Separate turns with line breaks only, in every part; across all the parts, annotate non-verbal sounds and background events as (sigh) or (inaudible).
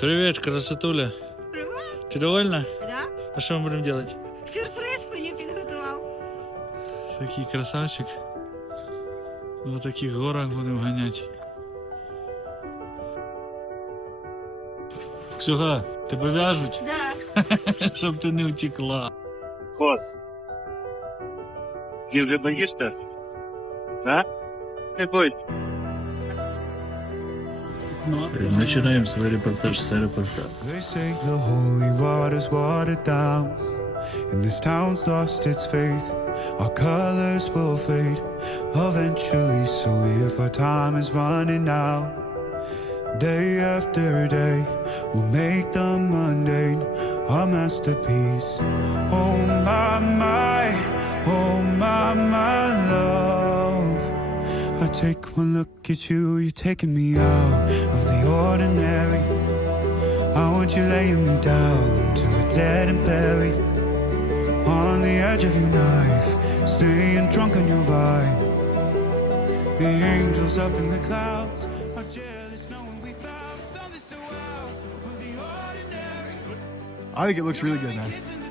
Привет, красотуля. Привет. Ты довольна?
Да?
А что мы будем делать?
Сюрприз мені підготував.
Такий красавчик. На таких горах будемо ганяти. Ксюха, тебе в'яжуть,
Да. (laughs)
щоб ти не втекла.
Ход. Ти вже боїшся? А? Не бойся.
Починаємо свій репортаж з аеропорта.
They say the holy water's watered down, and this town's lost its faith. Our colors will fade eventually. So if our time is running out, day after day, we'll make the mundane our masterpiece. Oh my my, oh my my love. I take one look at you, you're taking me out of the ordinary. I want you laying me down till we're dead and buried on the edge of your knife, staying drunk on your vine. The angels up in the clouds are jealous knowing we found something so out of the ordinary.
I think it looks really good, man.
Kiss in the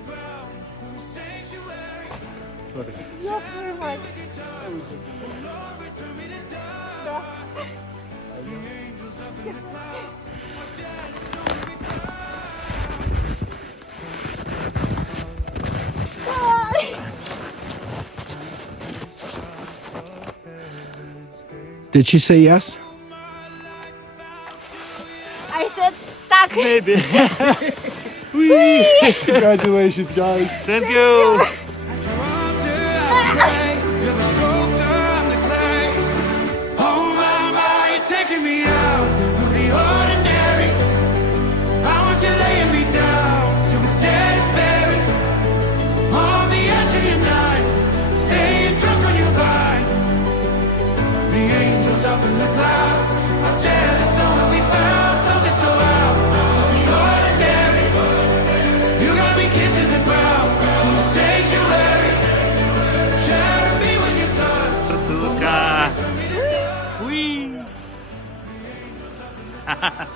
Did she say yes?
I said так. (laughs)
Congratulations, guys.
Thank you.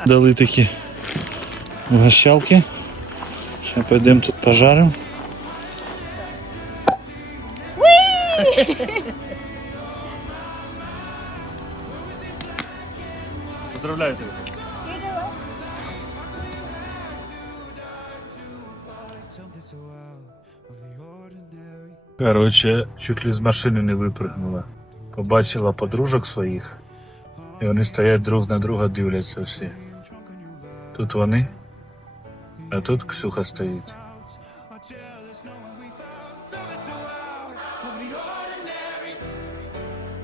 Дали такі угощалки. Ще пойдемо тут пожаримо.
Поздравляю тебе. Коротше, чуть ли з машини не випрыгнула. Побачила подружок своїх, і вони стоять друг на друга, дивляться всі. Тут вони, а тут Ксюха стоїть.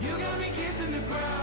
You got me kissing the ground.